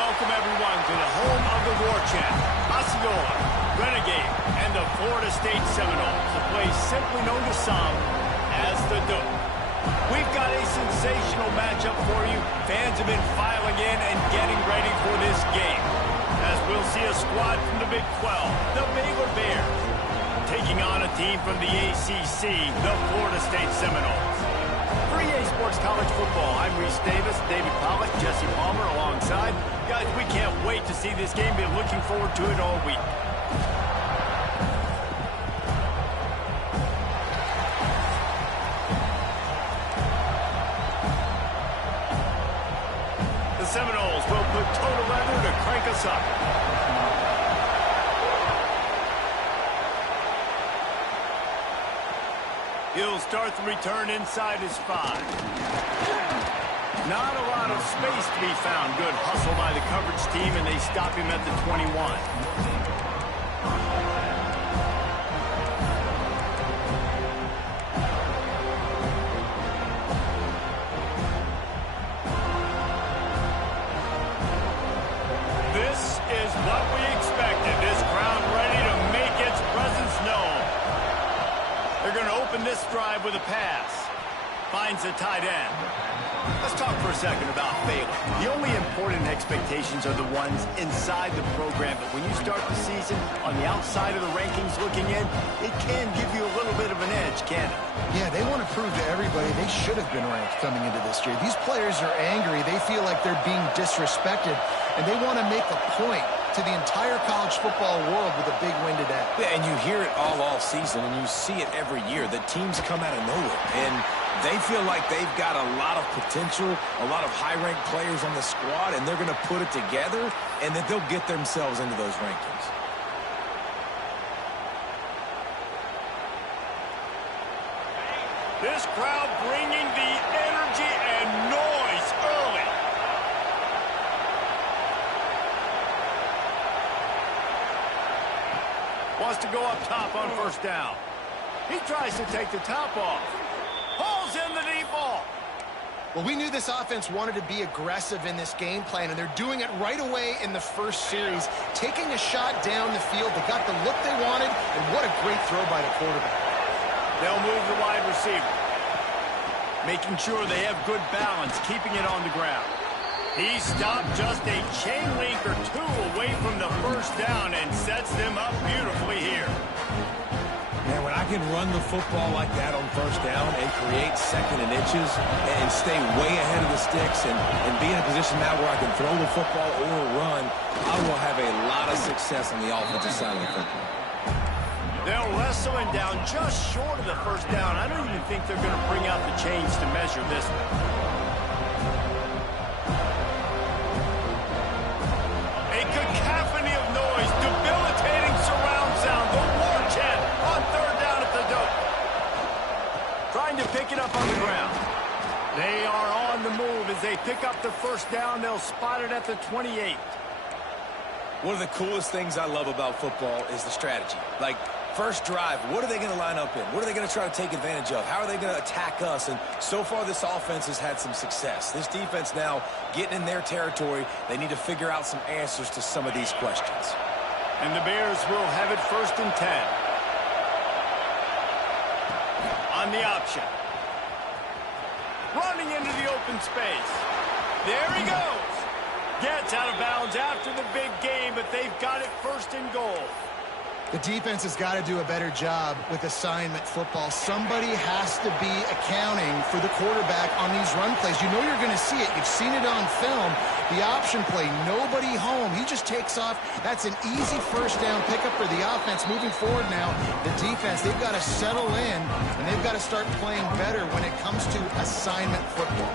welcome everyone to the home of the War Chant, Osceola, Renegade, and the Florida State Seminoles, a place simply known to some as the Dope. We've got a sensational matchup for you. Fans have been filing in and getting ready for this game, as we'll see a squad from the Big 12, the Baylor Bears, taking on a team from the ACC, the Florida State Seminoles. For EA Sports College Football, I'm Reese Davis, David Pollack, Jesse Palmer alongside. Guys, we can't wait to see this game. Been looking forward to it all week. The Seminoles will put total leather to crank us up. He'll start the return inside his 5. Not a lot of space to be found. Good hustle by the coverage team, and they stop him at the 21. This is what we expected. This crowd ready to make its presence known. They're going to open this drive with a pass. Finds the tight end. Let's talk for a second about Baylor. The only important expectations are the ones inside the program, but when you start the season on the outside of the rankings looking in, it can give you a little bit of an edge, can't it? Yeah, they want to prove to everybody they should have been ranked coming into this year. These players are angry. They feel like they're being disrespected, and they want to make a point to the entire college football world with a big win today. Yeah, and you hear it all season, and you see it every year. The teams come out of nowhere, and they feel like they've got a lot of potential, a lot of high-ranked players on the squad, and they're going to put it together, and that they'll get themselves into those rankings. This crowd bringing the energy and noise early. Wants to go up top on first down. He tries to take the top off. Pulls in the deep ball. Well, we knew this offense wanted to be aggressive in this game plan, and they're doing it right away in the first series, taking a shot down the field. They got the look they wanted, and what a great throw by the quarterback. They'll move the wide receiver, making sure they have good balance, keeping it on the ground. He stopped just a chain link or two away from the first down and sets them up beautifully here. Man, when I can run the football like that on first down and create second and inches and stay way ahead of the sticks and be in a position now where I can throw the football or run, I will have a lot of success on the offensive side of the football. They'll wrestle him down just short of the first down. I don't even think they're going to bring out the chains to measure this one. A cacophony of noise, debilitating surround sound. The War Chant on third down at the Dope. Trying to pick it up on the ground. They are on the move as they pick up the first down. They'll spot it at the 28. One of the coolest things I love about football is the strategy. Like, first drive, what are they going to line up in? What are they going to try to take advantage of? How are they going to attack us? And so far, this offense has had some success. This defense now getting in their territory. They need to figure out some answers to some of these questions. And the Bears will have it first and 10. On the option. Running into the open space. There he goes. Gets out of bounds after the big game, but they've got it first and goal. The defense has got to do a better job with assignment football. Somebody has to be accounting for the quarterback on these run plays. You know you're going to see it. You've seen it on film. The option play, nobody home. He just takes off. That's an easy first down pickup for the offense. Moving forward now, the defense, they've got to settle in, and they've got to start playing better when it comes to assignment football.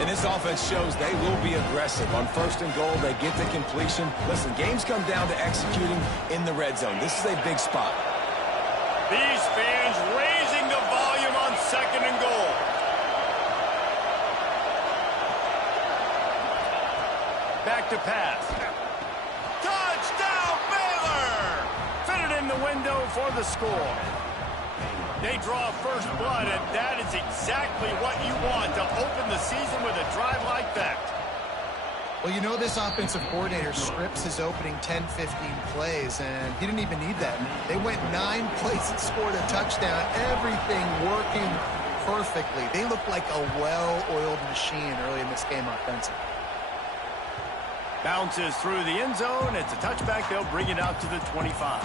And this offense shows they will be aggressive. On first and goal, they get the completion. Listen, games come down to executing in the red zone. This is a big spot. These fans raising the volume on second and goal. Back to pass. Touchdown, Baylor! Fitted in the window for the score. They draw first blood, and that is exactly what you want to open the season with a drive like that. Well, you know this offensive coordinator scripts his opening 10, 15 plays, and he didn't even need that. They went 9 plays and scored a touchdown. Everything working perfectly. They look like a well-oiled machine early in this game offensively. Bounces through the end zone. It's a touchback. They'll bring it out to the 25.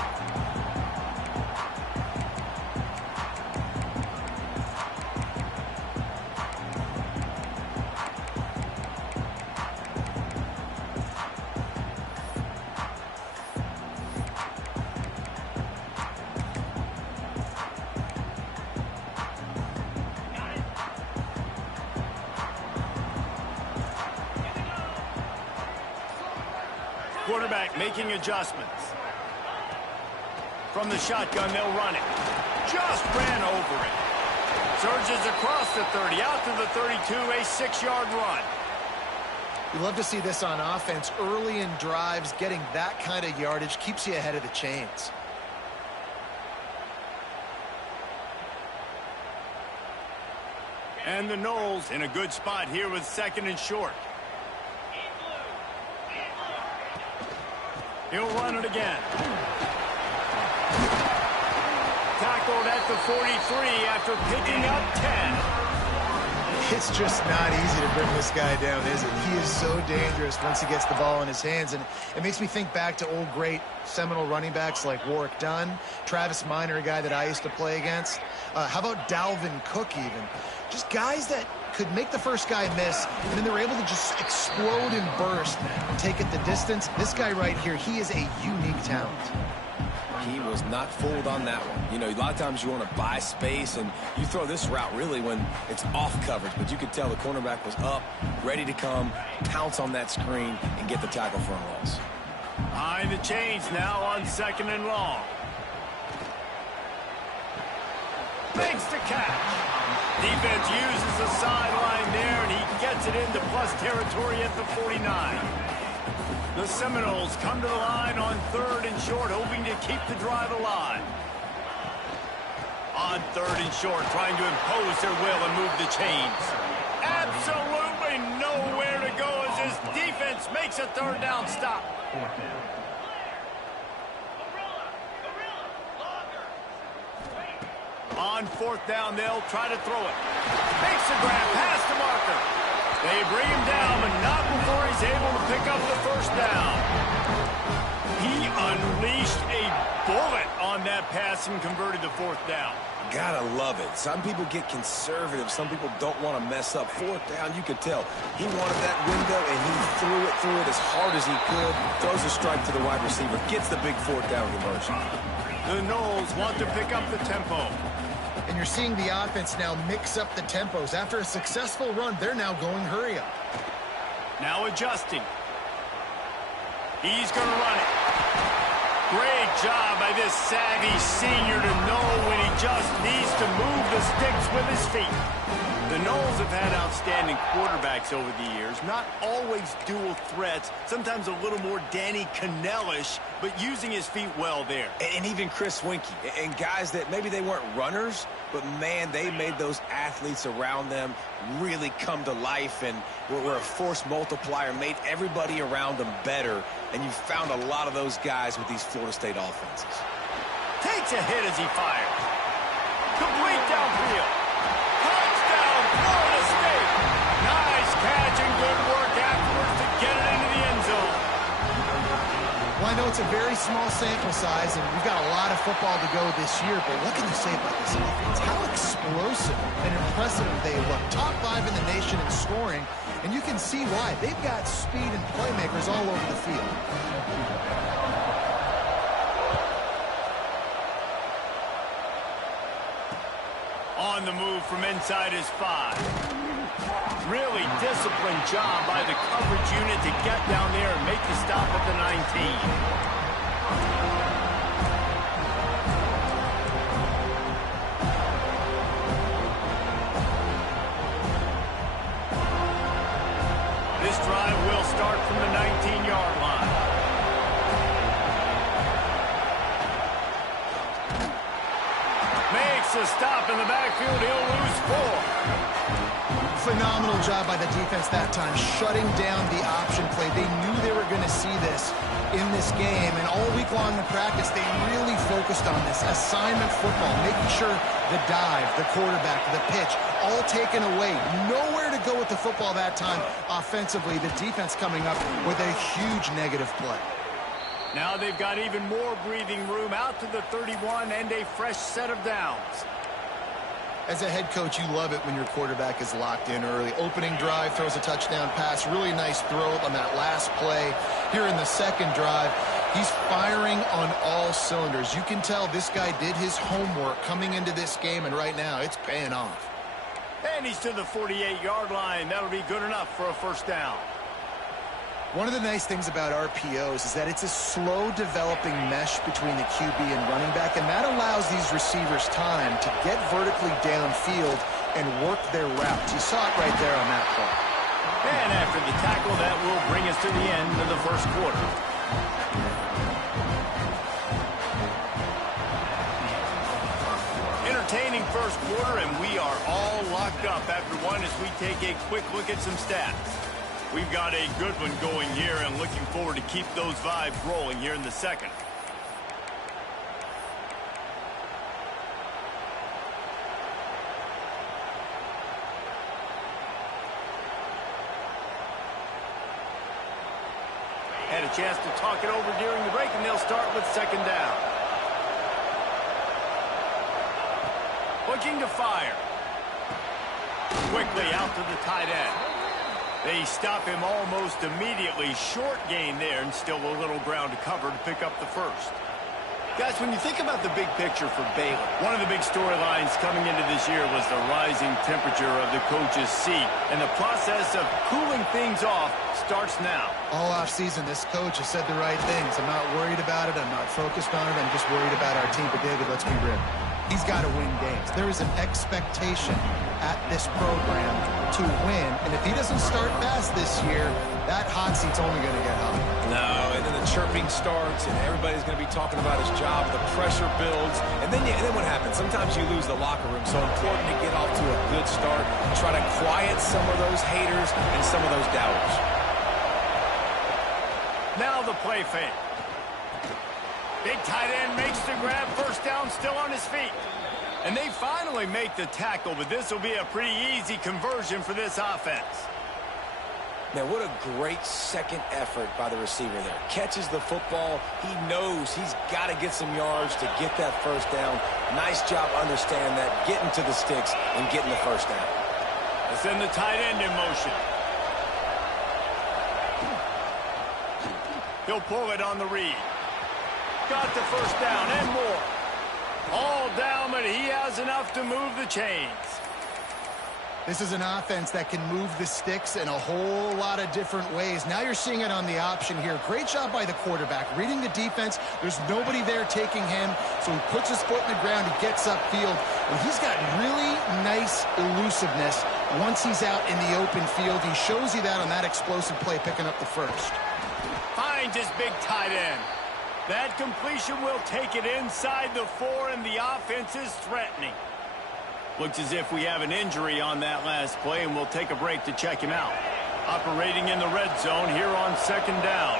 Quarterback making adjustments. From the shotgun, they'll run it. Just ran over it. Surges across the 30, out to the 32, a 6-yard run. You love to see this on offense. Early in drives, getting that kind of yardage keeps you ahead of the chains. And the Noles in a good spot here with 2nd and short. He'll run it again. Tackled at the 43 after picking up 10. It's just not easy to bring this guy down, is it? He is so dangerous once he gets the ball in his hands, and it makes me think back to old great Seminole running backs like Warwick Dunn, Travis Minor, a guy that I used to play against. How about Dalvin Cook even? Just guys that could make the first guy miss, and then they're able to just explode and burst and take it the distance. This guy right here, he is a unique talent. He was not fooled on that one. You know, a lot of times you want to buy space, and you throw this route really when it's off coverage, but you could tell the cornerback was up, ready to come, pounce on that screen, and get the tackle for a loss. Behind the chains now on 2nd and long. Makes the catch. Defense uses the sideline there, and he gets it into plus territory at the 49. The Seminoles come to the line on 3rd and short, hoping to keep the drive alive. On 3rd and short, trying to impose their will and move the chains. Absolutely nowhere to go as his defense makes a 3rd down stop. On 4th down, they'll try to throw it. Makes the grab, past the marker. They bring him down, but not before he's able to pick up the 1st down. He unleashed a bullet on that pass and converted the 4th down. Gotta love it. Some people get conservative. Some people don't want to mess up. 4th down, you could tell. He wanted that window, and he threw it as hard as he could. Throws a strike to the wide receiver. Gets the big 4th down conversion. The Noles want to pick up the tempo. And you're seeing the offense now mix up the tempos. After a successful run, they're now going hurry up. Now adjusting. He's going to run it. Great job by this savvy senior to know when he just needs to move the sticks with his feet. The Noles have had outstanding quarterbacks over the years. Not always dual threats. Sometimes a little more Danny Cannell-ish, but using his feet well there. And even Chris Winkie. And guys that maybe they weren't runners, but, man, they made those athletes around them really come to life and were a force multiplier, made everybody around them better. And you found a lot of those guys with these Florida State offenses. Takes a hit as he fires. Complete downfield. Touchdown, Florida State. Nice catch and good work afterwards to get it into the end zone. Well, I know it's a very small sample size, and we've got a lot of football to go this year, but what can you say about this offense? How explosive and impressive they look. Top 5 in the nation in scoring, and you can see why. They've got speed and playmakers all over the field. On the move from inside his 5. Really disciplined job by the coverage unit to get down there and make the stop at the 19. This drive will start from the 19-yard line. Makes gets the stop in the backfield. He'll lose 4. Phenomenal job by the defense that time, shutting down the option play. They knew they were going to see this in this game, and all week long in practice, they really focused on this assignment football, making sure the dive, the quarterback, the pitch, all taken away. Nowhere to go with the football that time offensively. The defense coming up with a huge negative play. Now they've got even more breathing room out to the 31 and a fresh set of downs. As a head coach, you love it when your quarterback is locked in early. Opening drive, throws a touchdown pass. Really nice throw on that last play. Here in the second drive, he's firing on all cylinders. You can tell this guy did his homework coming into this game, and right now it's paying off. And he's to the 48-yard line. That'll be good enough for a first down. One of the nice things about RPOs is that it's a slow developing mesh between the QB and running back, and that allows these receivers time to get vertically downfield and work their routes. You saw it right there on that play. And after the tackle, that will bring us to the end of the first quarter. Entertaining first quarter, and we are all locked up after one as we take a quick look at some stats. We've got a good one going here and looking forward to keep those vibes rolling here in the second. Had a chance to talk it over during the break, and they'll start with second down. Looking to fire. Quickly out to the tight end. They stop him almost immediately. Short gain there, and still a little ground to cover to pick up the first. Guys, when you think about the big picture for Baylor, one of the big storylines coming into this year was the rising temperature of the coach's seat, and the process of cooling things off starts now. All offseason, this coach has said the right things. I'm not worried about it. I'm not focused on it. I'm just worried about our team. But, David, let's be real. He's got to win games. There is an expectation at this program to win, and if he doesn't start fast this year, that hot seat's only going to get hot. No, and then the chirping starts, and everybody's going to be talking about his job. The pressure builds, and then what happens? Sometimes you lose the locker room, so important to get off to a good start, try to quiet some of those haters and some of those doubters. Now the play fake. Big tight end makes the grab, first down, still on his feet. And they finally make the tackle, but this will be a pretty easy conversion for this offense. Man, what a great second effort by the receiver there. Catches the football. He knows he's got to get some yards to get that first down. Nice job understanding that, getting to the sticks and getting the first down. Let's send the tight end in motion. He'll pull it on the read. Got the first down and more. All down, but he has enough to move the chains. This is an offense that can move the sticks in a whole lot of different ways. Now you're seeing it on the option here. Great job by the quarterback. Reading the defense, there's nobody there taking him, so he puts his foot in the ground, he gets upfield, and he's got really nice elusiveness once he's out in the open field. He shows you that on that explosive play, picking up the first. Finds his big tight end. That completion will take it inside the 4, and the offense is threatening. Looks as if we have an injury on that last play, and we'll take a break to check him out. Operating in the red zone here on second down.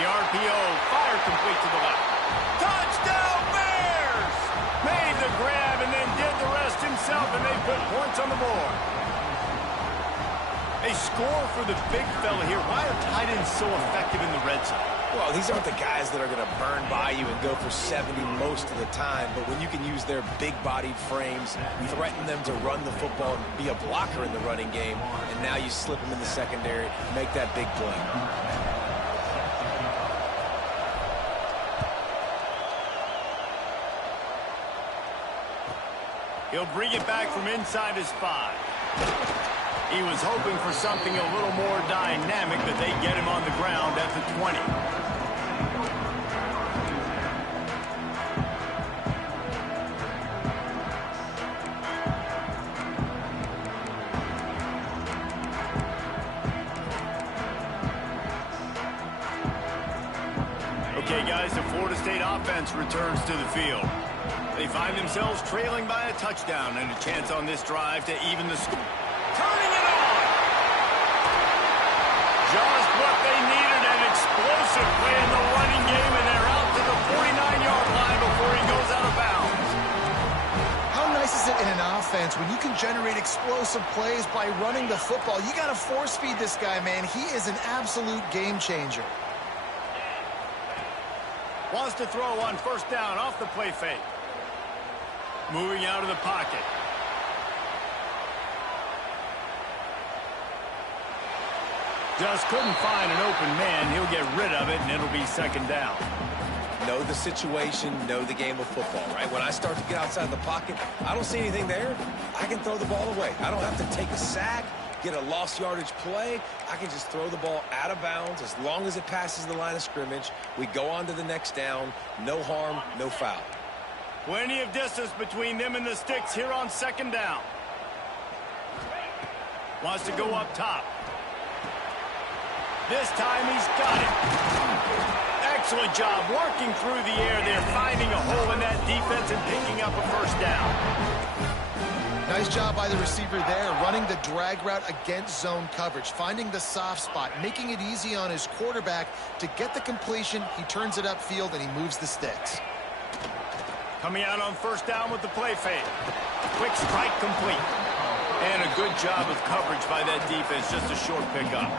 The RPO, fire complete to the left. Touchdown Bears! Made the grab and then did the rest himself, and they put points on the board. A score for the big fella here. Why are tight ends so effective in the red zone? Well, these aren't the guys that are going to burn by you and go for 70 most of the time, but when you can use their big-bodied frames, threaten them to run the football and be a blocker in the running game, and now you slip them in the secondary, make that big play. He'll bring it back from inside his 5. He was hoping for something a little more dynamic, but they get him on the ground at the 20. Okay, guys, the Florida State offense returns to the field. They find themselves trailing by a touchdown and a chance on this drive to even the score. Turning it on! Just what they needed, an explosive play in the running game, and they're out to the 49-yard line before he goes out of bounds. How nice is it in an offense when you can generate explosive plays by running the football? You got to force feed this guy, man. He is an absolute game changer. Wants to throw on first down off the play fake. Moving out of the pocket. Just couldn't find an open man. He'll get rid of it, and it'll be second down. Know the situation, know the game of football, right? When I start to get outside the pocket, I don't see anything there. I can throw the ball away. I don't have to take a sack, get a lost yardage play. I can just throw the ball out of bounds as long as it passes the line of scrimmage. We go on to the next down. No harm, no foul. Plenty of distance between them and the sticks here on second down. Wants to go up top. This time he's got it. Excellent job working through the air there, finding a hole in that defense and picking up a first down. Nice job by the receiver there, running the drag route against zone coverage, finding the soft spot, making it easy on his quarterback to get the completion. He turns it upfield and he moves the sticks. Coming out on first down with the play fake. Quick strike complete. And a good job of coverage by that defense, just a short pickup.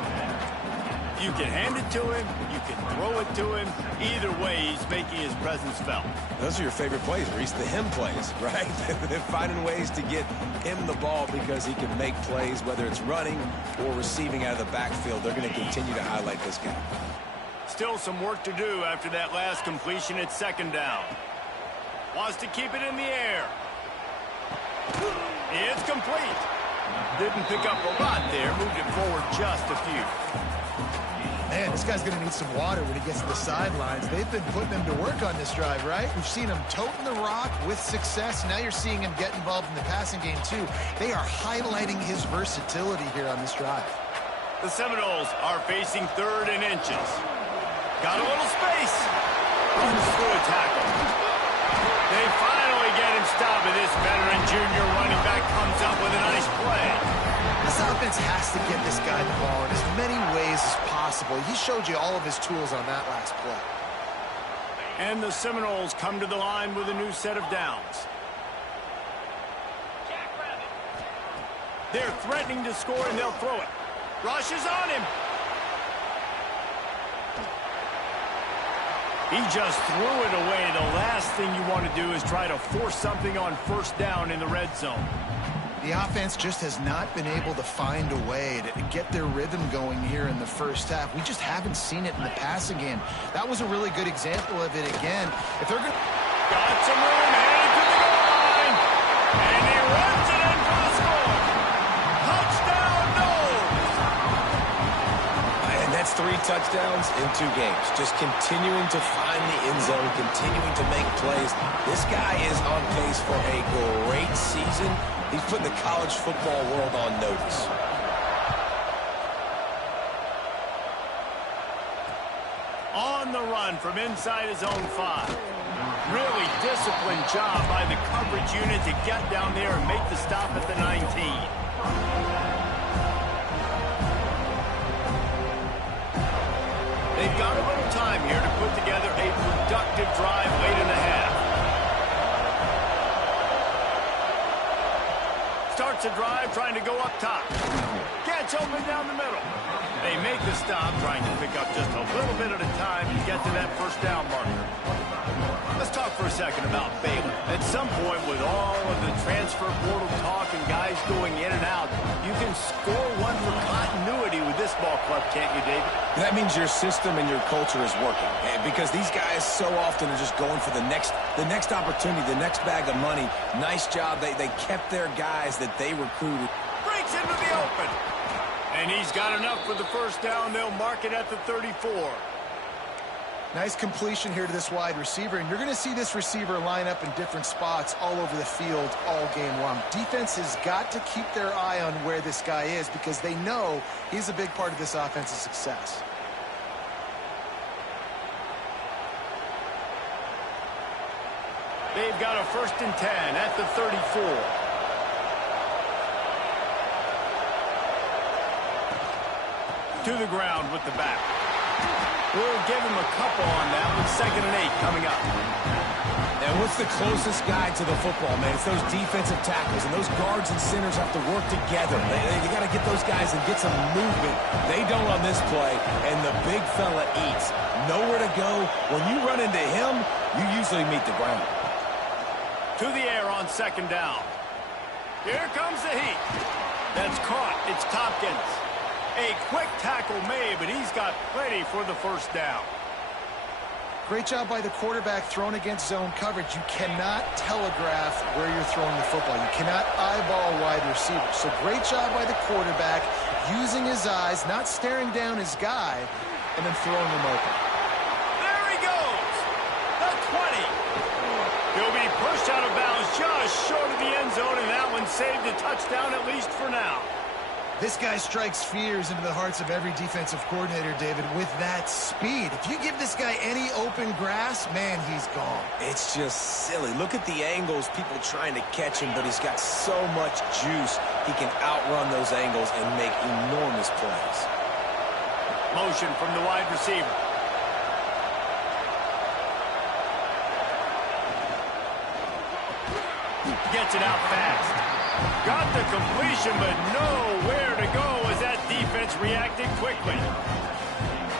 You can hand it to him, you can throw it to him. Either way, he's making his presence felt. Those are your favorite plays, Reese, the him plays, right? They're finding ways to get him the ball because he can make plays, whether it's running or receiving out of the backfield. They're going to continue to highlight this guy. Still some work to do after that last completion at second down. Wants to keep it in the air. It's complete. Didn't pick up a lot there, moved it forward just a few. Man, this guy's going to need some water when he gets to the sidelines. They've been putting him to work on this drive, right? We've seen him toting the rock with success. Now you're seeing him get involved in the passing game, too. They are highlighting his versatility here on this drive. The Seminoles are facing third and inches. Got a little space. Runs through a tackle. They finally get him stopped, and this veteran junior running back comes up with a nice play. This offense has to get this guy the ball in as many ways as possible. He showed you all of his tools on that last play. And the Seminoles come to the line with a new set of downs. They're threatening to score, and they'll throw it. Rush is on him. He just threw it away. The last thing you want to do is try to force something on first down in the red zone. The offense just has not been able to find a way to get their rhythm going here in the first half. We just haven't seen it in the passing game. That was a really good example of it again. If they're going to... Got some room, headed to the goal line. And he runs it in for the score. Touchdown, Noles. And that's 3 touchdowns in 2 games. Just continuing to find the end zone, continuing to make plays. This guy is on pace for a great season. He's putting the college football world on notice. On the run from inside his own 5. Really disciplined job by the coverage unit to get down there and make the stop at the 19. They've got a little time here to put together a productive drive late in the half. Starts a drive trying to go up top. Gets open down the middle. They make the stop, trying to pick up just a little bit at a time to get to that first down marker. Let's talk for a second about Baylor. At some point, with all of the transfer portal talk and guys going in and out, you can score one for continuity with this ball club, can't you, David? That means your system and your culture is working. Because these guys so often are just going for the next opportunity, the next bag of money. Nice job. They kept their guys that they recruited. Breaks into the open. And he's got enough for the first down. They'll mark it at the 34. Nice completion here to this wide receiver, and you're going to see this receiver line up in different spots all over the field all game long. Defense has got to keep their eye on where this guy is because they know he's a big part of this offense's success. They've got a 1st and 10 at the 34. To the ground with the back. We'll give him a couple on that with 2nd and 8 coming up. And what's the closest guy to the football, man? It's those defensive tackles, and those guards and centers have to work together. You got to get those guys and get some movement. They don't on this play, and the big fella eats. Nowhere to go. When you run into him, you usually meet the ground. To the air on 2nd down. Here comes the heat. That's caught. It's Tompkins. A quick tackle made, but he's got plenty for the 1st down. Great job by the quarterback throwing against zone coverage. You cannot telegraph where you're throwing the football. You cannot eyeball wide receivers. So great job by the quarterback using his eyes, not staring down his guy, and then throwing him open. There he goes. The 20. He'll be pushed out of bounds just short of the end zone, and that one saved a touchdown at least for now. This guy strikes fears into the hearts of every defensive coordinator, David, with that speed. If you give this guy any open grass, man, he's gone. It's just silly. Look at the angles, people trying to catch him, but he's got so much juice. He can outrun those angles and make enormous plays. Motion from the wide receiver. Gets it out fast. Got the completion, but nowhere to go as that defense reacted quickly.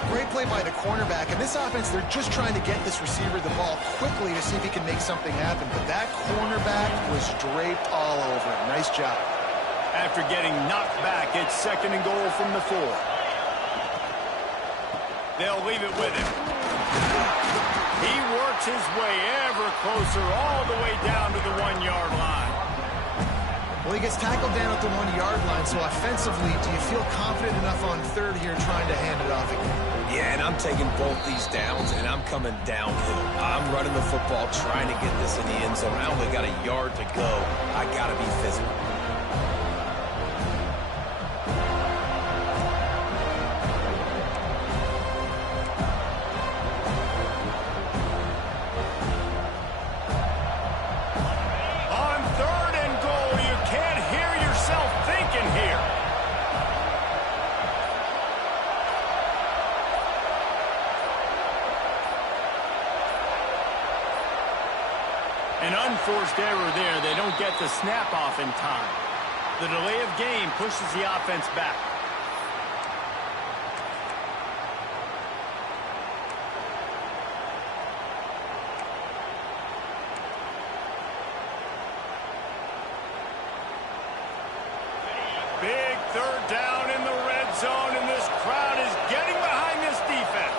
Great play by the cornerback. In this offense, they're just trying to get this receiver the ball quickly to see if he can make something happen. But that cornerback was draped all over him. Nice job. After getting knocked back, it's 2nd and goal from the 4. They'll leave it with him. He works his way ever closer all the way down to the 1-yard line. Well, he gets tackled down at the 1-yard line, so offensively, do you feel confident enough on 3rd here trying to hand it off again? Yeah, and I'm taking both these downs, and I'm coming downhill. I'm running the football, trying to get this in the end zone. I only got a yard to go. I got to be physical. An unforced error there. They don't get the snap off in time. The delay of game pushes the offense back. Big 3rd down in the red zone, and this crowd is getting behind this defense.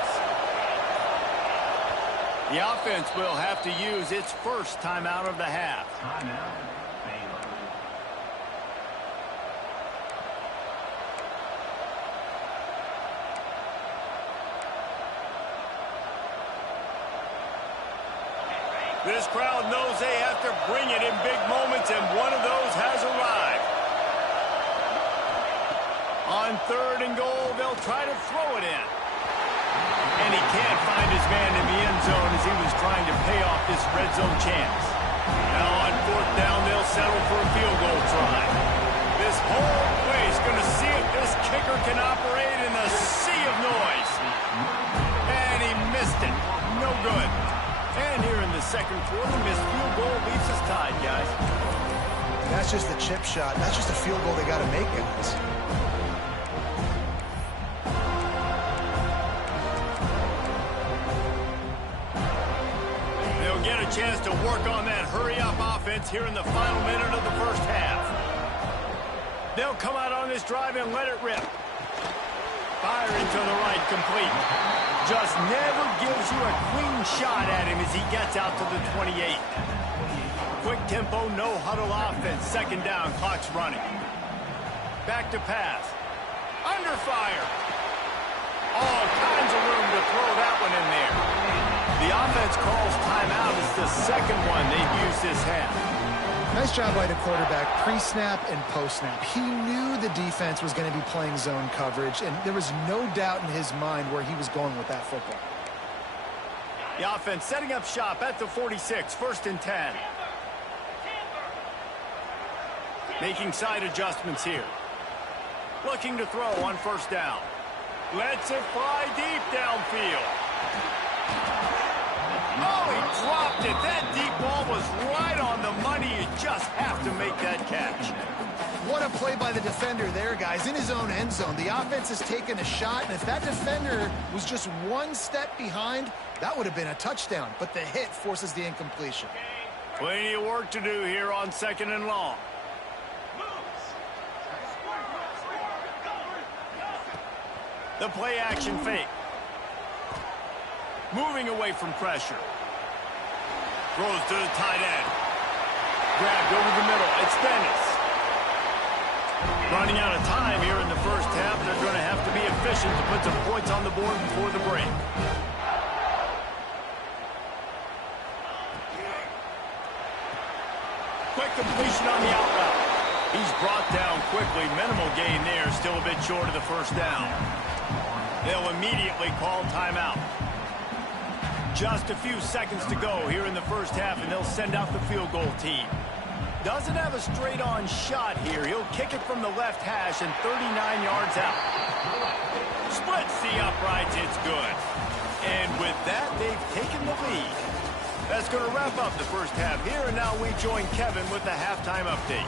The offense will have to use its 1st timeout of the half. This crowd knows they have to bring it in big moments, and one of those has arrived. On 3rd and goal, they'll try to throw it in. And he can't find his man in the end zone as he was trying to pay off this red zone chance. Now on 4th down, they'll settle for a field goal try. This whole place going to see if this kicker can operate in a sea of noise. And he missed it. No good. And here in the 2nd quarter, missed field goal leaves us tied, guys. That's just a chip shot. That's just a field goal they got to make, guys. Chance to work on that hurry-up offense here in the final minute of the 1st half. They'll come out on this drive and let it rip. Firing to the right, complete. Just never gives you a clean shot at him as he gets out to the 28. Quick tempo, no huddle offense. 2nd down, clock's running. Back to pass. Under fire. All kinds of room to throw that one in there. The offense calls timeout. It's the 2nd one they've used this half. Nice job by the quarterback, pre-snap and post-snap. He knew the defense was going to be playing zone coverage, and there was no doubt in his mind where he was going with that football. The offense setting up shop at the 46, 1st and 10. Making side adjustments here. Looking to throw on 1st down. Lets it fly deep downfield. Oh, he dropped it. That deep ball was right on the money. You just have to make that catch. What a play by the defender there, guys. In his own end zone, the offense has taken a shot, and if that defender was just one step behind, that would have been a touchdown. But the hit forces the incompletion. Plenty of work to do here on 2nd and long. The play action fake. Moving away from pressure. Throws to the tight end. Grabbed over the middle. It's Dennis. Running out of time here in the 1st half. They're going to have to be efficient to put some points on the board before the break. Quick completion on the out route. He's brought down quickly. Minimal gain there. Still a bit short of the 1st down. They'll immediately call timeout. Just a few seconds to go here in the 1st half, and they'll send out the field goal team. Doesn't have a straight-on shot here. He'll kick it from the left hash and 39 yards out. Splits the uprights. It's good. And with that, they've taken the lead. That's going to wrap up the 1st half here, and now we join Kevin with the halftime update.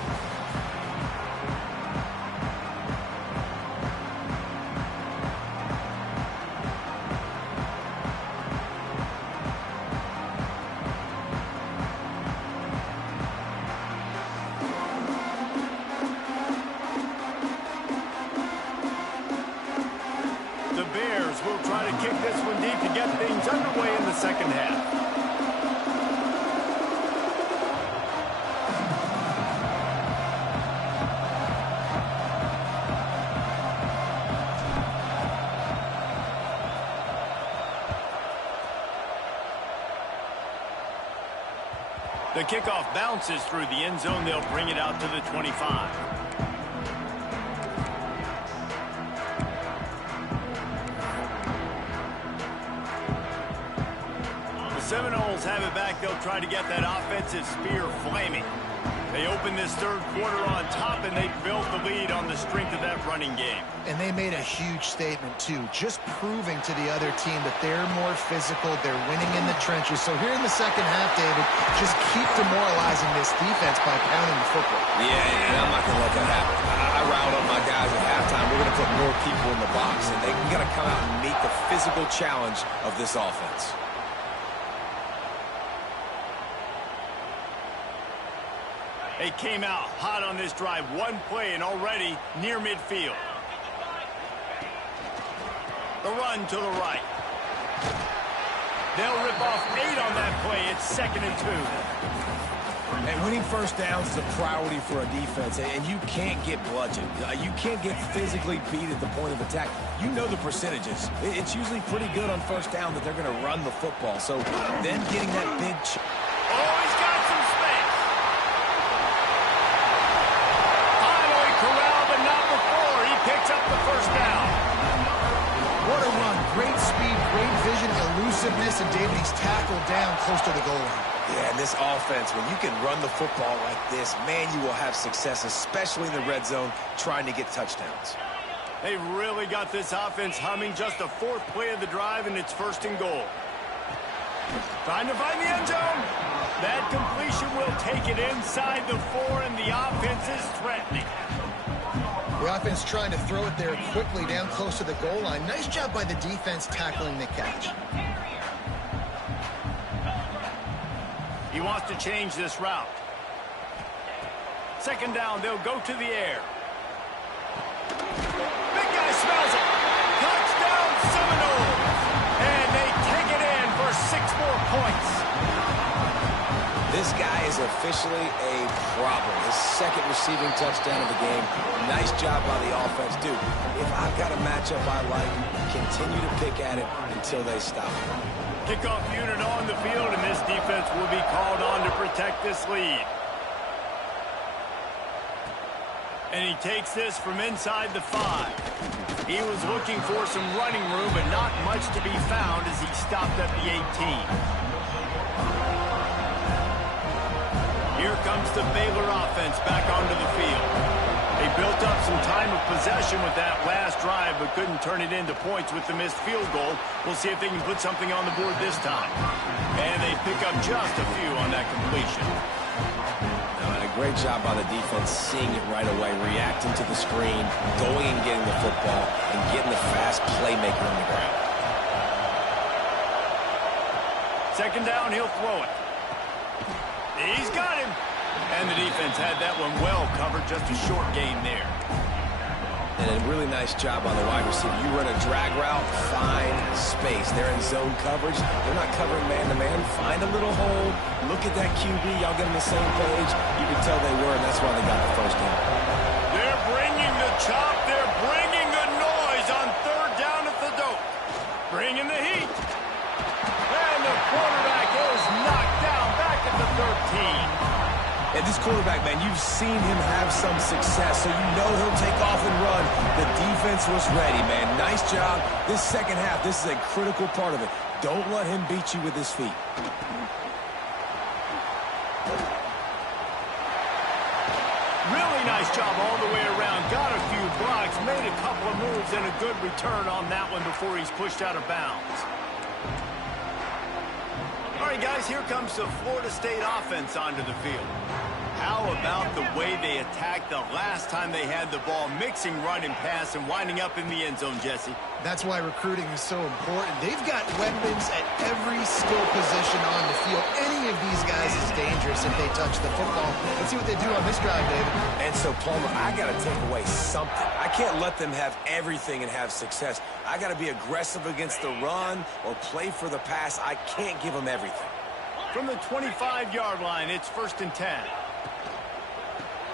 Will try to kick this one deep to get things underway in the 2nd half. The kickoff bounces through the end zone. They'll bring it out to the 25. Seminoles have it back. They'll try to get that offensive spear flaming. They open this 3rd quarter on top, and they built the lead on the strength of that running game. And they made a huge statement, too, just proving to the other team that they're more physical, they're winning in the trenches. So here in the 2nd half, David, just keep demoralizing this defense by pounding the football. Yeah, and I'm not going to let that happen. I riled up my guys at halftime. We're going to put more people in the box, and they got to come out and meet the physical challenge of this offense. They came out hot on this drive. One play and already near midfield. The run to the right. They'll rip off 8 on that play. It's 2nd and 2. And winning 1st downs is a priority for a defense, and you can't get bludgeoned. You can't get physically beat at the point of attack. You know the percentages. It's usually pretty good on 1st down that they're going to run the football. So then getting that big... Oh, he's got some space. Finally corralled, but not before. He picks up the 1st down. What a run. Great speed, great vision, elusiveness, and David, he's tackled down close to the goal line. Yeah, and this offense, when you can run the football like this, man, you will have success, especially in the red zone, trying to get touchdowns. They really got this offense humming. Just the 4th play of the drive, and it's 1st and goal. Trying to find the end zone. That completion will take it inside the 4, and the offense is threatening. The offense trying to throw it there quickly down close to the goal line. Nice job by the defense tackling the catch. He wants to change this route. 2nd down, they'll go to the air. Big guy smells it. Touchdown Seminoles. And they take it in for 6 more points. This guy is officially a problem. His 2nd receiving touchdown of the game. Nice job by the offense. Dude, if I've got a matchup I like, continue to pick at it until they stop. Kickoff unit on the field, and this defense will be called on to protect this lead. And he takes this from inside the 5. He was looking for some running room, but not much to be found as he stopped at the 18. Here comes the Baylor offense back onto the field. They built up some time of possession with that last drive, but couldn't turn it into points with the missed field goal. We'll see if they can put something on the board this time. And they pick up just a few on that completion. Great job by the defense, seeing it right away, reacting to the screen, going and getting the football, and getting the fast playmaker on the ground. Second down, he'll throw it. He's got him. And the defense had that one well covered, just a short gain there. And a really nice job on the wide receiver. You run a drag route, find space. They're in zone coverage. They're not covering man-to-man. Find a little hole. Look at that QB. Y'all get on the same page. You can tell they were, and that's why they got the first down. They're bringing the chop. They're bringing the noise on third down at the dope. Bringing the heat. And the quarterback is knocked down back at the 13. And this quarterback, man, you've seen him have some success, so you know he'll take off and run. The defense was ready, man. Nice job. This second half, this is a critical part of it. Don't let him beat you with his feet. Really nice job all the way around. Got a few blocks, made a couple of moves, and a good return on that one before he's pushed out of bounds. All right, guys, here comes the Florida State offense onto the field. How about the way they attacked the last time they had the ball, mixing run and pass and winding up in the end zone, Jesse? That's why recruiting is so important. They've got weapons at every skill position on the field. Any of these guys is dangerous if they touch the football. Let's see what they do on this drive, David. And so, Palmer, I got to take away something. I can't let them have everything and have success. I got to be aggressive against the run or play for the pass. I can't give them everything. From the 25-yard line, it's 1st and 10.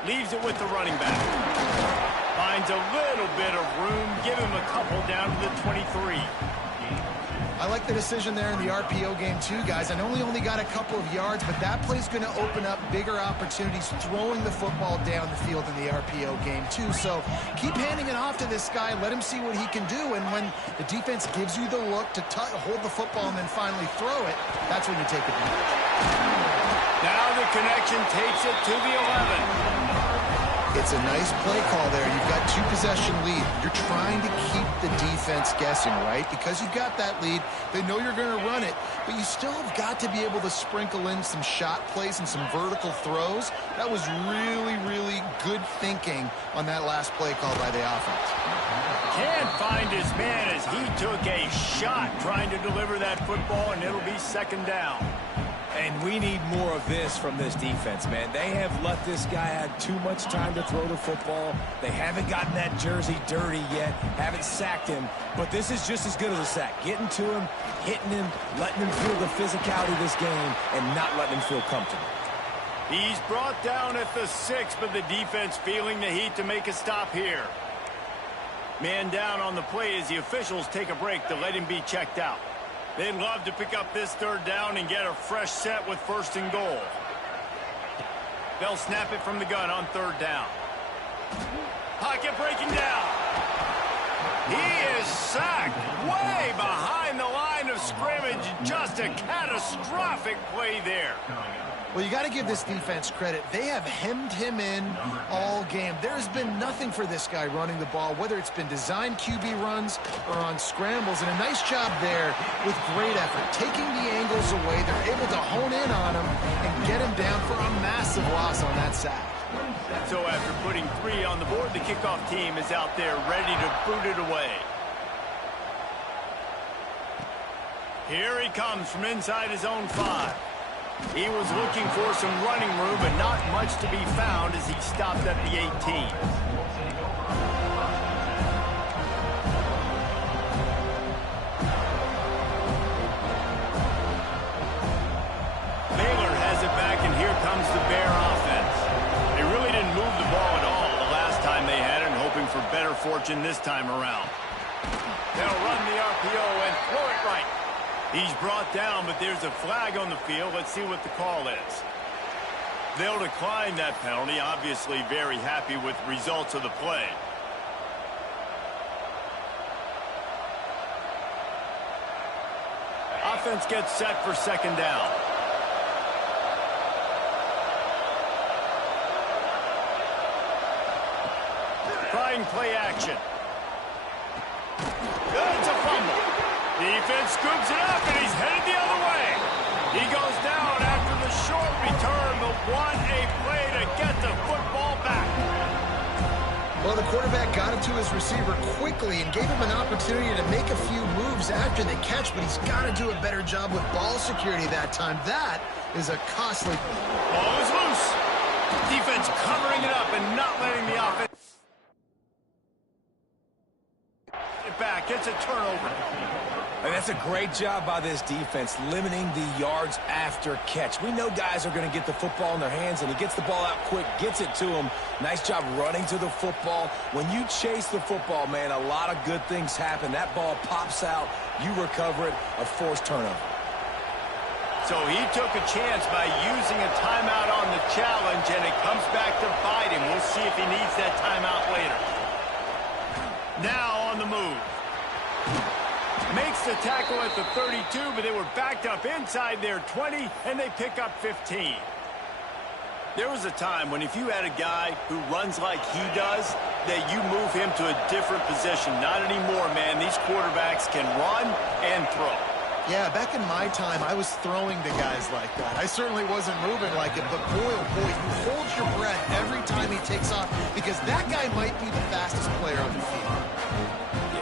Leaves it with the running back. Finds a little bit of room. Give him a couple down to the 23. I like the decision there in the RPO game too, guys. I know he only got a couple of yards, but that play's going to open up bigger opportunities throwing the football down the field in the RPO game too. So keep handing it off to this guy. Let him see what he can do. And when the defense gives you the look to hold the football and then finally throw it, that's when you take advantage. Now the connection takes it to the 11. It's a nice play call there. You've got 2-possession lead. You're trying to keep the defense guessing, right? Because you've got that lead, they know you're going to run it, but you still have got to be able to sprinkle in some shot plays and some vertical throws. That was really, really good thinking on that last play call by the offense. Can't find his man as he took a shot trying to deliver that football, and it'll be 2nd down. And we need more of this from this defense, man. They have let this guy have too much time to throw the football. They haven't gotten that jersey dirty yet, haven't sacked him. But this is just as good as a sack. Getting to him, hitting him, letting him feel the physicality of this game, and not letting him feel comfortable. He's brought down at the 6, but the defense feeling the heat to make a stop here. Man down on the play as the officials take a break to let him be checked out. They'd love to pick up this 3rd down and get a fresh set with 1st and goal. They'll snap it from the gun on 3rd down. Pocket breaking down. He is sacked way behind the line of scrimmage. Just a catastrophic play there. Well, you got to give this defense credit. They have hemmed him in all game. There's been nothing for this guy running the ball, whether it's been designed QB runs or on scrambles. And a nice job there with great effort. Taking the angles away, they're able to hone in on him and get him down for a massive loss on that sack. So after putting 3 on the board, the kickoff team is out there ready to boot it away. Here he comes from inside his own 5. He was looking for some running room, but not much to be found as he stopped at the 18. Baylor has it back, and here comes the Bear offense. They really didn't move the ball at all the last time they had it, and hoping for better fortune this time around. They'll run the RPO and throw it right. He's brought down, but there's a flag on the field. Let's see what the call is. They'll decline that penalty, obviously very happy with the results of the play. Offense gets set for second down. Trying play action. It's a fumble. Defense scoops it up, and he's headed the other way. He goes down after the short return, but what a play to get the football back. Well, the quarterback got it to his receiver quickly and gave him an opportunity to make a few moves after the catch, but he's got to do a better job with ball security that time. That is a costly... Ball is loose. Defense covering it up and not letting the offense... back. It's a turnover. And that's a great job by this defense, limiting the yards after catch. We know guys are going to get the football in their hands, and he gets the ball out quick, gets it to him. Nice job running to the football. When you chase the football, man, a lot of good things happen. That ball pops out, you recover it, a forced turnover. So he took a chance by using a timeout on the challenge, and it comes back to bite him. We'll see if he needs that timeout later. Now on the move. Makes the tackle at the 32, but they were backed up inside their 20, and they pick up 15. There was a time when if you had a guy who runs like he does, that you move him to a different position. Not anymore, man. These quarterbacks can run and throw. Yeah, back in my time, I was throwing to guys like that. I certainly wasn't moving like it, but boy, oh boy, you hold your breath every time he takes off, because that guy might be the fastest player on the field.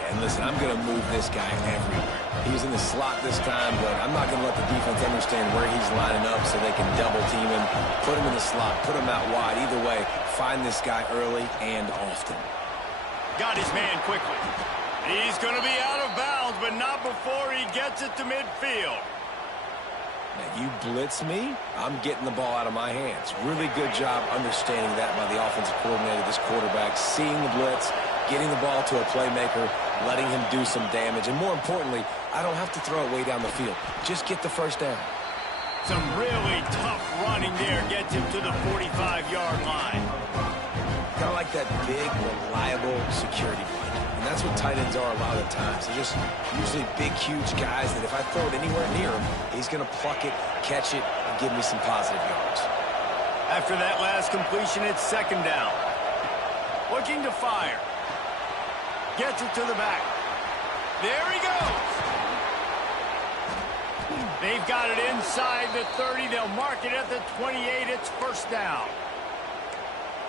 And listen, I'm going to move this guy everywhere. He's in the slot this time, but I'm not going to let the defense understand where he's lining up so they can double team him, put him in the slot, put him out wide. Either way, find this guy early and often. Got his man quickly. He's going to be out of bounds, but not before he gets it to midfield. Now, you blitz me, I'm getting the ball out of my hands. Really good job understanding that by the offensive coordinator, this quarterback, seeing the blitz, getting the ball to a playmaker, letting him do some damage. And more importantly, I don't have to throw it way down the field. Just get the first down. Some really tough running there gets him to the 45-yard line. Kind of like that big, reliable security blanket. And that's what tight ends are a lot of the times. They're just usually big, huge guys that if I throw it anywhere near him, he's going to pluck it, catch it, and give me some positive yards. After that last completion, it's second down. Looking to fire. Gets it to the back. There he goes. They've got it inside the 30. They'll mark it at the 28. It's first down.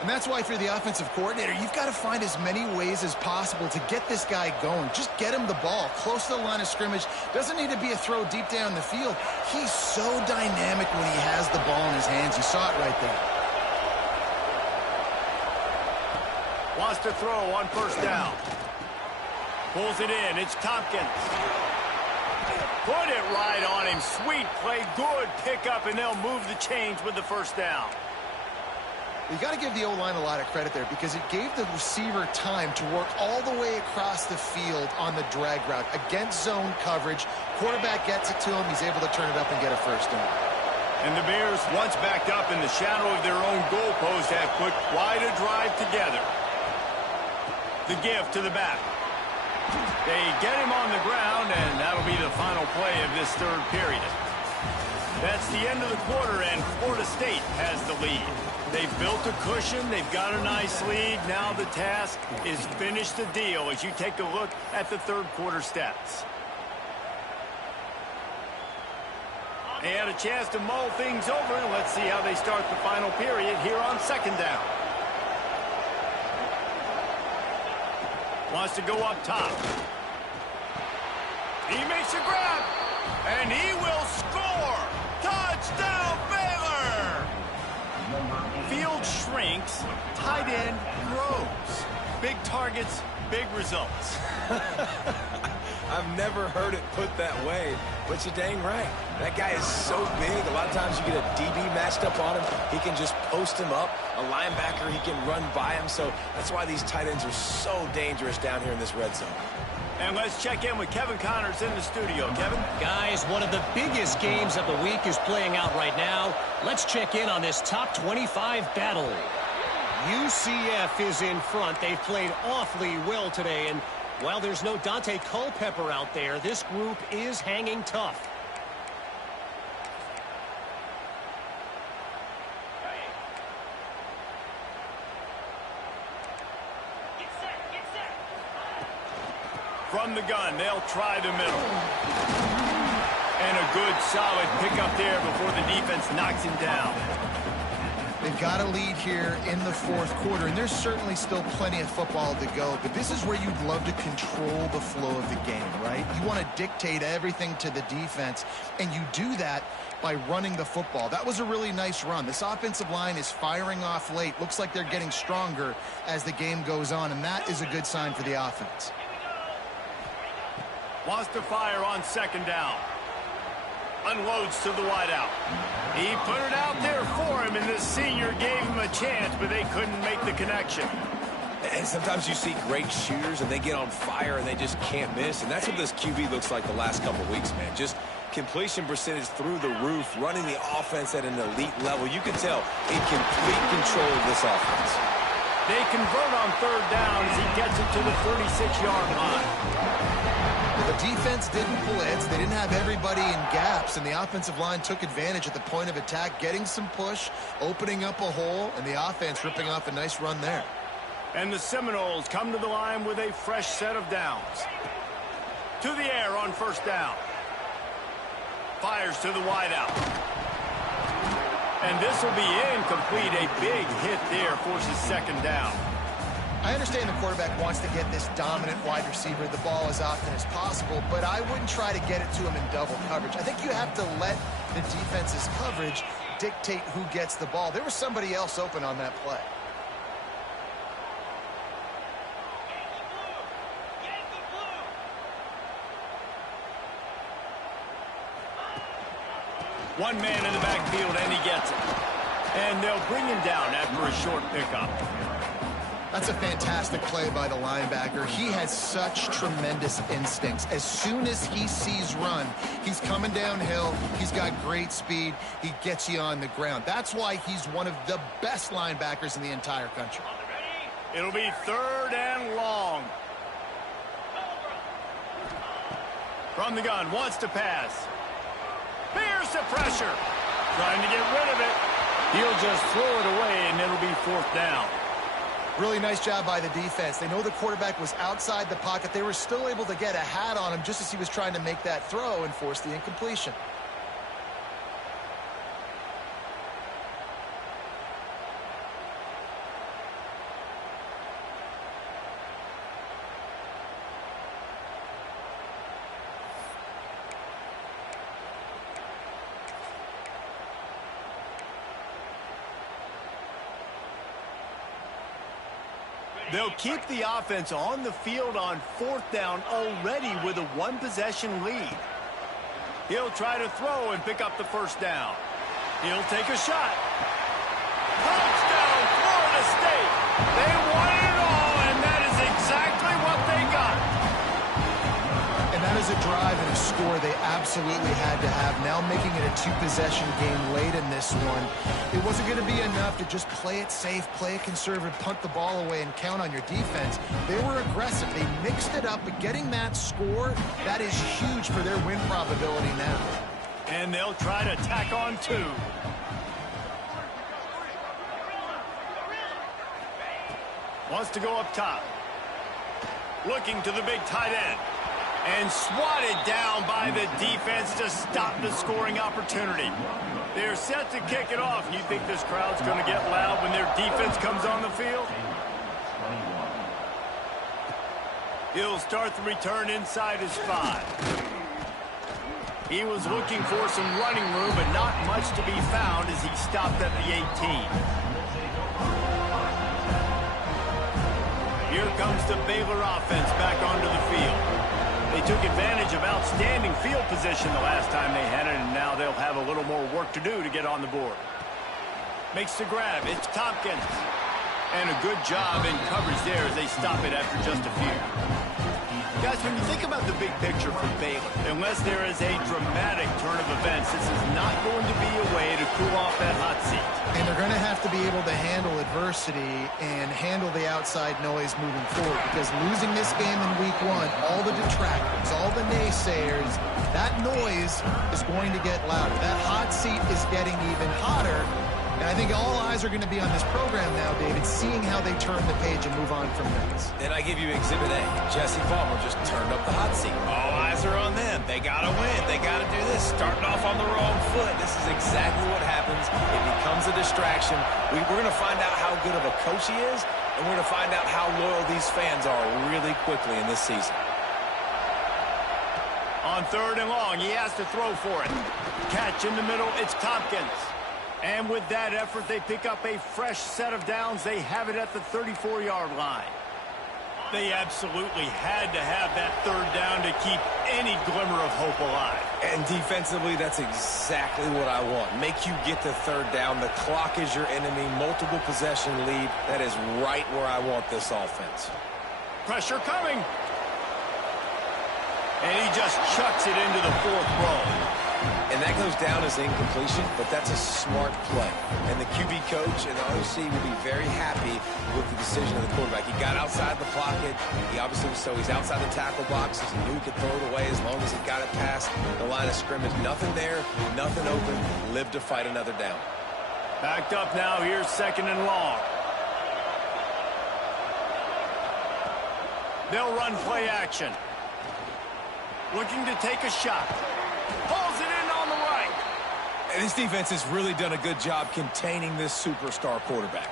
And that's why, if you're the offensive coordinator, you've got to find as many ways as possible to get this guy going. Just get him the ball close to the line of scrimmage. Doesn't need to be a throw deep down the field. He's so dynamic when he has the ball in his hands. You saw it right there. Wants to throw on first down. Pulls it in. It's Tompkins. Put it right on him. Sweet play. Good pickup, and they'll move the chains with the first down. You got to give the O-line a lot of credit there, because it gave the receiver time to work all the way across the field on the drag route against zone coverage. Quarterback gets it to him. He's able to turn it up and get a first down. And the Bears, once backed up in the shadow of their own goalpost, have put quite a drive together. The give to the back. They get him on the ground, and that'll be the final play of this third period. That's the end of the quarter, and Florida State has the lead. They've built a cushion. They've got a nice lead. Now the task is finish the deal as you take a look at the third quarter stats. They had a chance to mull things over, and let's see how they start the final period here on second down. Wants to go up top. He makes a grab, and he will score. Touchdown, Baylor! Field shrinks, tight end grows. Big targets, big results. I've never heard it put that way, but you're dang right. That guy is so big. A lot of times you get a DB matched up on him. He can just post him up. A linebacker, he can run by him. So that's why these tight ends are so dangerous down here in this red zone. And let's check in with Kevin Connors in the studio. Kevin? Guys, one of the biggest games of the week is playing out right now. Let's check in on this top 25 battle. UCF is in front. They've played awfully well today. And while there's no Dante Culpepper out there, this group is hanging tough. From the gun, they'll try the middle. And a good, solid pickup there before the defense knocks him down. They've got a lead here in the fourth quarter, and there's certainly still plenty of football to go, but this is where you'd love to control the flow of the game, right? You want to dictate everything to the defense, and you do that by running the football. That was a really nice run. This offensive line is firing off late. Looks like they're getting stronger as the game goes on, and that is a good sign for the offense. Wants to fire on second down. Unloads to the wideout. He put it out there for him, and the senior gave him a chance, but they couldn't make the connection. And sometimes you see great shooters, and they get on fire, and they just can't miss. And that's what this QB looks like the last couple weeks, man. Just completion percentage through the roof, running the offense at an elite level. You can tell in complete control of this offense. They convert on third down as he gets it to the 36-yard line. The defense didn't blitz. They didn't have everybody in gaps, and the offensive line took advantage at the point of attack, getting some push, opening up a hole, and the offense ripping off a nice run there. And the Seminoles come to the line with a fresh set of downs. To the air on first down. Fires to the wideout. And this will be incomplete. A big hit there forces second down. I understand the quarterback wants to get this dominant wide receiver the ball as often as possible, but I wouldn't try to get it to him in double coverage. I think you have to let the defense's coverage dictate who gets the ball. There was somebody else open on that play. One man in the backfield, and he gets it. And they'll bring him down after a short pickup. That's a fantastic play by the linebacker. He has such tremendous instincts. As soon as he sees run, he's coming downhill. He's got great speed. He gets you on the ground. That's why he's one of the best linebackers in the entire country. It'll be third and long. From the gun, wants to pass. Here's the pressure. Trying to get rid of it. He'll just throw it away, and it'll be fourth down. Really nice job by the defense. They know the quarterback was outside the pocket. They were still able to get a hat on him just as he was trying to make that throw and force the incompletion. They'll keep the offense on the field on fourth down already with a one-possession lead. He'll try to throw and pick up the first down. He'll take a shot. Touchdown, Florida State. They won it all, and that is exactly what they got. And that is a drive and a score they absolutely had to have. Now making it a two-possession game late in this one. It wasn't going to be enough to just play it safe, play it conservative, punt the ball away, and count on your defense. They were aggressive. They mixed it up, but getting that score, that is huge for their win probability now. And they'll try to tack on two. Wants to go up top. Looking to the big tight end. And swatted down by the defense to stop the scoring opportunity. They're set to kick it off. You think this crowd's going to get loud when their defense comes on the field? He'll start the return inside his 5. He was looking for some running room, but not much to be found as he stopped at the 18. Here comes the Baylor offense back onto the field. They took advantage of outstanding field position the last time they had it, and now they'll have a little more work to do to get on the board. Makes the grab. It's Tompkins. And a good job in coverage there as they stop it after just a few. Guys, when you think about the big picture for Baylor, unless there is a dramatic turn of events, this is not going to be a way to cool off that hot seat. And they're going to have to be able to handle adversity and handle the outside noise moving forward, because losing this game in week 1, all the detractors, all the naysayers, that noise is going to get louder. That hot seat is getting even hotter. And I think all eyes are going to be on this program now, David, seeing how they turn the page and move on from this. And I give you Exhibit A. Jesse Palmer just turned up the hot seat. All eyes are on them. They got to win. They got to do this. Starting off on the wrong foot. This is exactly what happens. It becomes a distraction. We're going to find out how good of a coach he is, and we're going to find out how loyal these fans are really quickly in this season. On 3rd and long, he has to throw for it. Catch in the middle, it's Tompkins. And with that effort, they pick up a fresh set of downs. They have it at the 34-yard line. They absolutely had to have that 3rd down to keep any glimmer of hope alive. And defensively, that's exactly what I want. Make you get the 3rd down. The clock is your enemy. Multiple possession lead. That is right where I want this offense. Pressure coming. And he just chucks it into the 4th row. And that goes down as incompletion, but that's a smart play. And the QB coach and the OC will be very happy with the decision of the quarterback. He got outside the pocket. He obviously, so he's outside the tackle box. He knew he could throw it away as long as he got it past the line of scrimmage. Nothing there, nothing open. Live to fight another down. Backed up now. Here's 2nd and long. They'll run play action. Looking to take a shot. Pulls it in on the right. And this defense has really done a good job containing this superstar quarterback.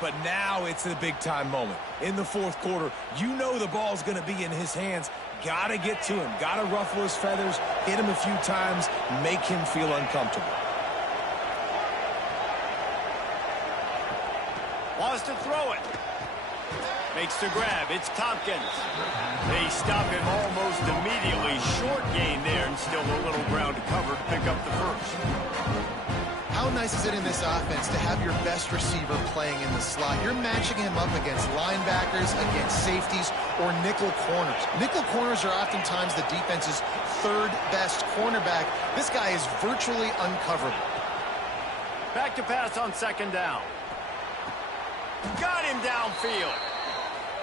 But now it's the big-time moment. In the 4th quarter, you know the ball's going to be in his hands. Got to get to him. Got to ruffle his feathers, hit him a few times, make him feel uncomfortable. Wants to throw it. Makes the grab. It's Tompkins. They stop him almost immediately. Short gain there, and still a little ground to cover to pick up the 1st. How nice is it in this offense to have your best receiver playing in the slot? You're matching him up against linebackers, against safeties, or nickel corners. Nickel corners are oftentimes the defense's 3rd best cornerback. This guy is virtually uncoverable. Back to pass on 2nd down. Got him downfield.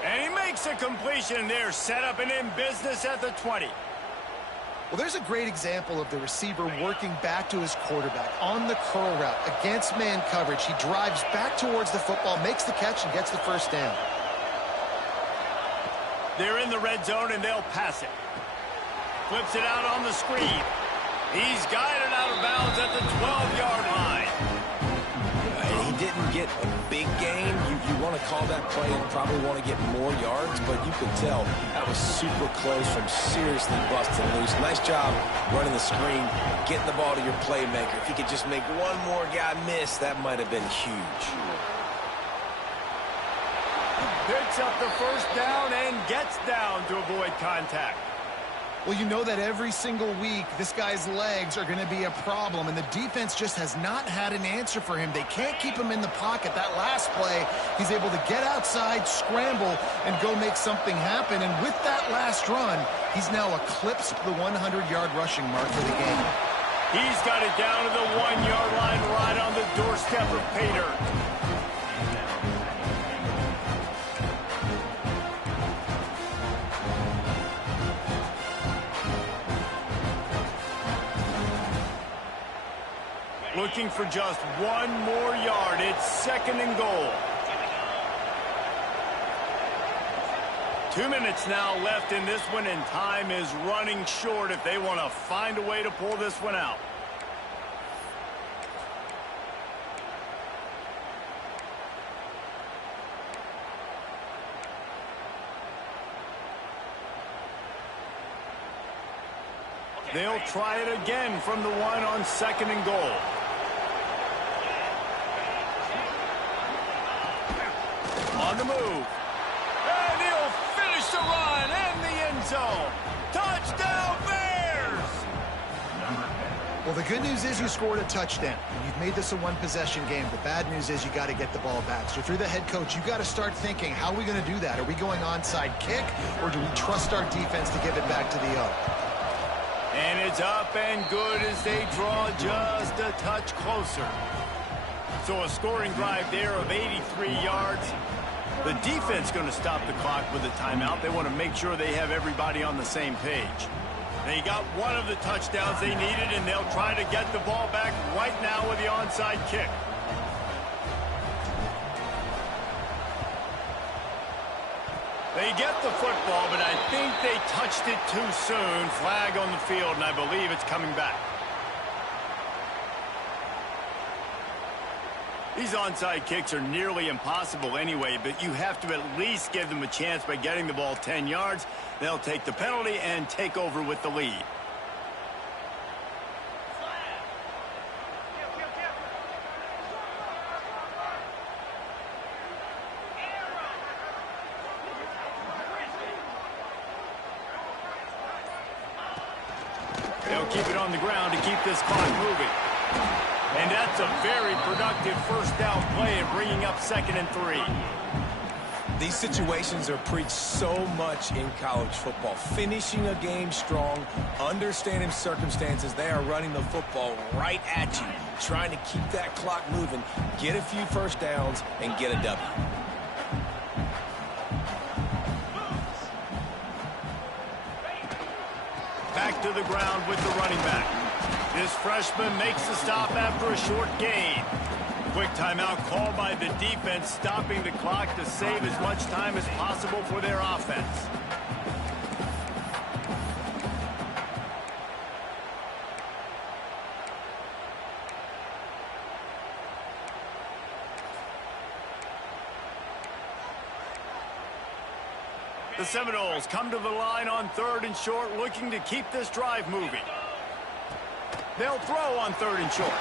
And he makes a completion there, set up and in business at the 20. Well, there's a great example of the receiver working back to his quarterback on the curl route against man coverage. He drives back towards the football, makes the catch, and gets the 1st down. They're in the red zone, and they'll pass it. Flips it out on the screen. He's guided out of bounds at the 12-yard line. He didn't get a big gain. You want to call that play and probably want to get more yards, but you could tell that was super close from seriously busting loose. Nice job running the screen, getting the ball to your playmaker. If he could just make one more guy miss, that might have been huge. Picks up the 1st down and gets down to avoid contact. Well, you know that every single week, this guy's legs are going to be a problem, and the defense just has not had an answer for him. They can't keep him in the pocket. That last play, he's able to get outside, scramble, and go make something happen. And with that last run, he's now eclipsed the 100-yard rushing mark for the game. He's got it down to the 1-yard line right on the doorstep of Pater. Looking for just 1 more yard. It's 2nd and goal. 2 minutes now left in this one, and time is running short if they want to find a way to pull this one out. They'll try it again from the 1 on 2nd and goal. On the move. And he'll finish the run in the end zone. Touchdown, Bears! Well, the good news is you scored a touchdown, and you've made this a one-possession game. The bad news is you got to get the ball back. So if you're the head coach, you got to start thinking, how are we going to do that? Are we going onside kick, or do we trust our defense to give it back to the O? And it's up and good as they draw just a touch closer. So a scoring drive there of 83 yards. The defense going to stop the clock with a timeout. They want to make sure they have everybody on the same page. They got one of the touchdowns they needed, and they'll try to get the ball back right now with the onside kick. They get the football, but I think they touched it too soon. Flag on the field, and I believe it's coming back. These onside kicks are nearly impossible anyway, but you have to at least give them a chance by getting the ball 10 yards. They'll take the penalty and take over with the lead. They'll keep it on the ground to keep this clock moving. And that's a very productive first down play and bringing up 2nd and 3. These situations are preached so much in college football. Finishing a game strong, understanding circumstances. They are running the football right at you, trying to keep that clock moving, get a few first downs, and get a W. Back to the ground with the running back. This freshman makes the stop after a short gain. Quick timeout called by the defense, stopping the clock to save as much time as possible for their offense. The Seminoles come to the line on 3rd and short, looking to keep this drive moving. They'll throw on 3rd and short.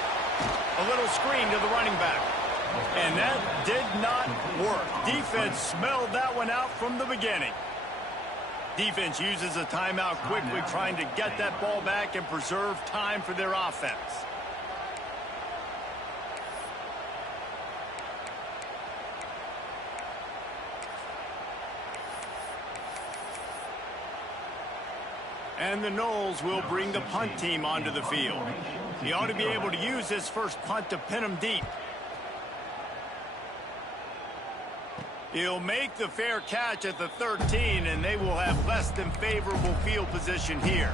A little screen to the running back. And that did not work. Defense smelled that one out from the beginning. Defense uses a timeout quickly, trying to get that ball back and preserve time for their offense. And the Noles will bring the punt team onto the field. He ought to be able to use this first punt to pin them deep. He'll make the fair catch at the 13, and they will have less than favorable field position here.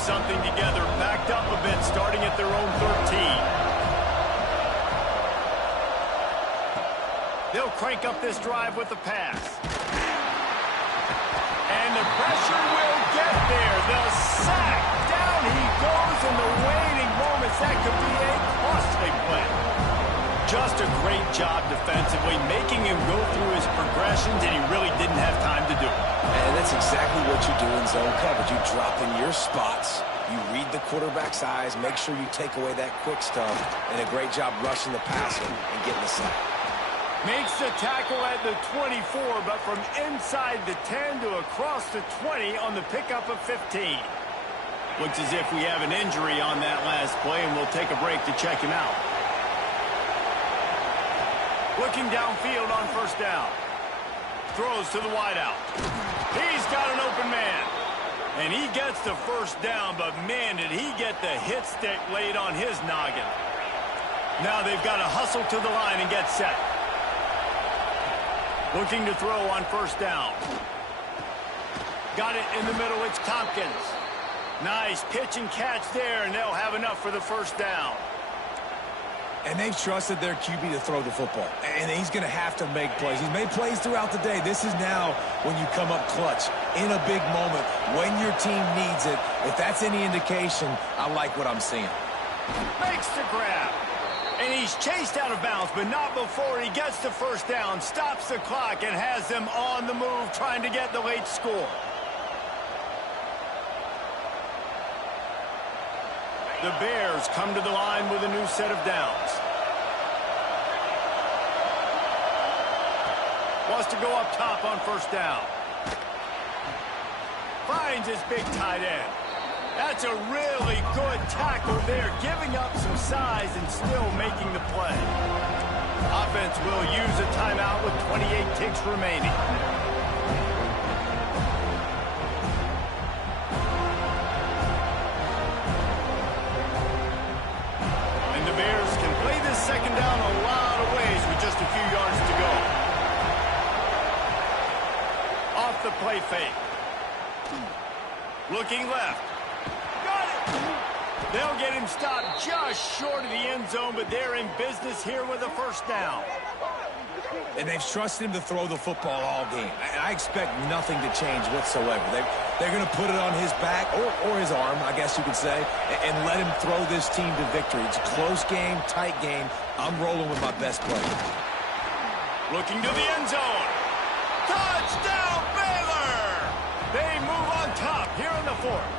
Something together, backed up a bit, starting at their own 13. They'll crank up this drive with the pass. And the pressure will get there. The sack. Down he goes in the waning moments. That could be a costly play. Just a great job defensively, making him go through his progressions, and he really didn't have time to do it. And that's exactly what you do in zone coverage. You drop in your spots. You read the quarterback's eyes, make sure you take away that quick stuff, and a great job rushing the passer and getting the sack. Makes the tackle at the 24, but from inside the 10 to across the 20 on the pickup of 15. Looks as if we have an injury on that last play, and we'll take a break to check him out. Looking downfield on first down. Throws to the wideout. He's got an open man. And he gets the first down, but man, did he get the hit stick laid on his noggin. Now they've got to hustle to the line and get set. Looking to throw on first down. Got it in the middle, it's Tompkins. Nice pitch and catch there, and they'll have enough for the first down. And they've trusted their QB to throw the football. And he's going to have to make plays. He's made plays throughout the day. This is now when you come up clutch in a big moment when your team needs it. If that's any indication, I like what I'm seeing. Makes the grab. And he's chased out of bounds, but not before he gets the first down, stops the clock, and has them on the move trying to get the late score. The Bears come to the line with a new set of downs. Wants to go up top on first down. Finds his big tight end. That's a really good tackle there, giving up some size and still making the play. Offense will use a timeout with 28 ticks remaining. And the Bears can play this second down a lot of ways with just a few yards to go. Off the play fake. Looking left. Got it! They'll get him stopped just short of the end zone, but they're in business here with a first down. And they've trusted him to throw the football all game. I expect nothing to change whatsoever. They're going to put it on his back, or his arm, I guess you could say, and let him throw this team to victory. It's a close game, tight game. I'm rolling with my best player. Looking to the end zone. Touchdown, Baylor! They move on top here in the fourth.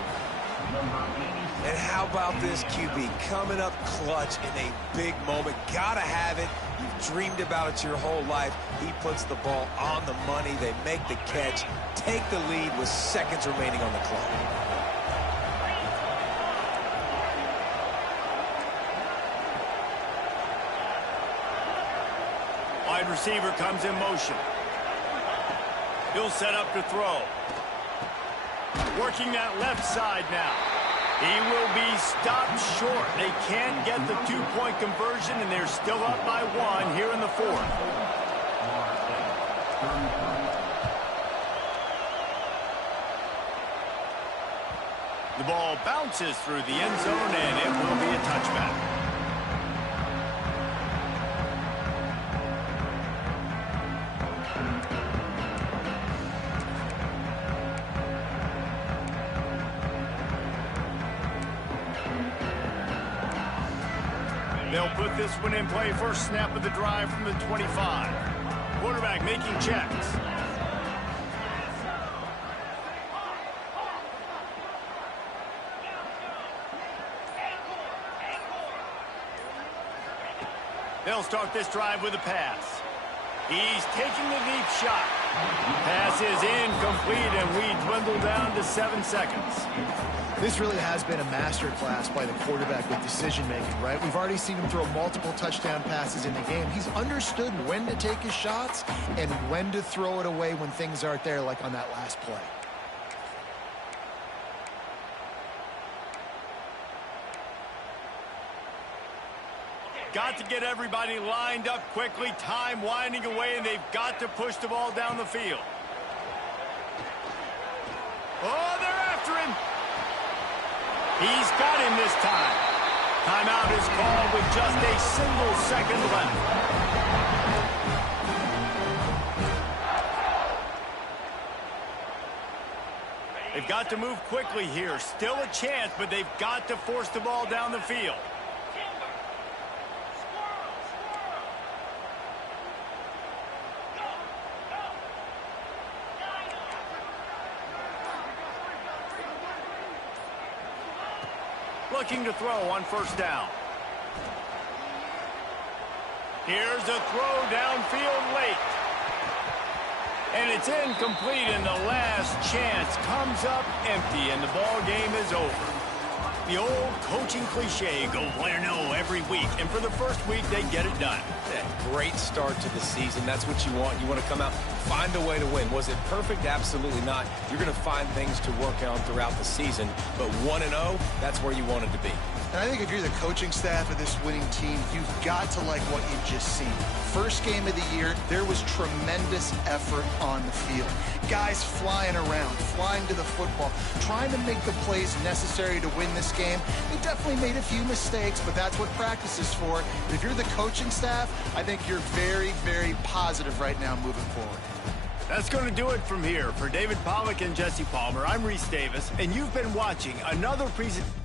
And how about this QB coming up clutch in a big moment? Gotta have it. You've dreamed about it your whole life. He puts the ball on the money. They make the catch, take the lead with seconds remaining on the clock. Wide receiver comes in motion. He'll set up to throw. Working that left side now. He will be stopped short. They can't get the two-point conversion, and they're still up by one here in the fourth. The ball bounces through the end zone, and it will be a touchback. They'll put this one in play. First snap of the drive from the 25. Quarterback making checks. They'll start this drive with a pass. He's taking the deep shot. Pass is incomplete, and we dwindle down to 7 seconds. This really has been a masterclass by the quarterback with decision-making, right? We've already seen him throw multiple touchdown passes in the game. He's understood when to take his shots and when to throw it away when things aren't there, like on that last play. Got to get everybody lined up quickly. Time winding away, and they've got to push the ball down the field. Oh, they're after him. He's got him this time. Timeout is called with just a single second left. They've got to move quickly here. Still a chance, but they've got to force the ball down the field. Looking to throw on first down. Here's a throw downfield late. And it's incomplete, and the last chance comes up empty, and the ball game is over. The old coaching cliche, go play or no every week. And for the first week, they get it done. Great start to the season. That's what you want. You want to come out, find a way to win. Was it perfect? Absolutely not. You're going to find things to work on throughout the season. But 1-0, that's where you want it to be. And I think if you're the coaching staff of this winning team, you've got to like what you've just seen. First game of the year, there was tremendous effort on the field. Guys flying around, flying to the football, trying to make the plays necessary to win this game. They definitely made a few mistakes, but that's what practice is for. And if you're the coaching staff, I think you're very, very positive right now moving forward. That's going to do it from here. For David Pollack and Jesse Palmer, I'm Reese Davis, and you've been watching another presentation.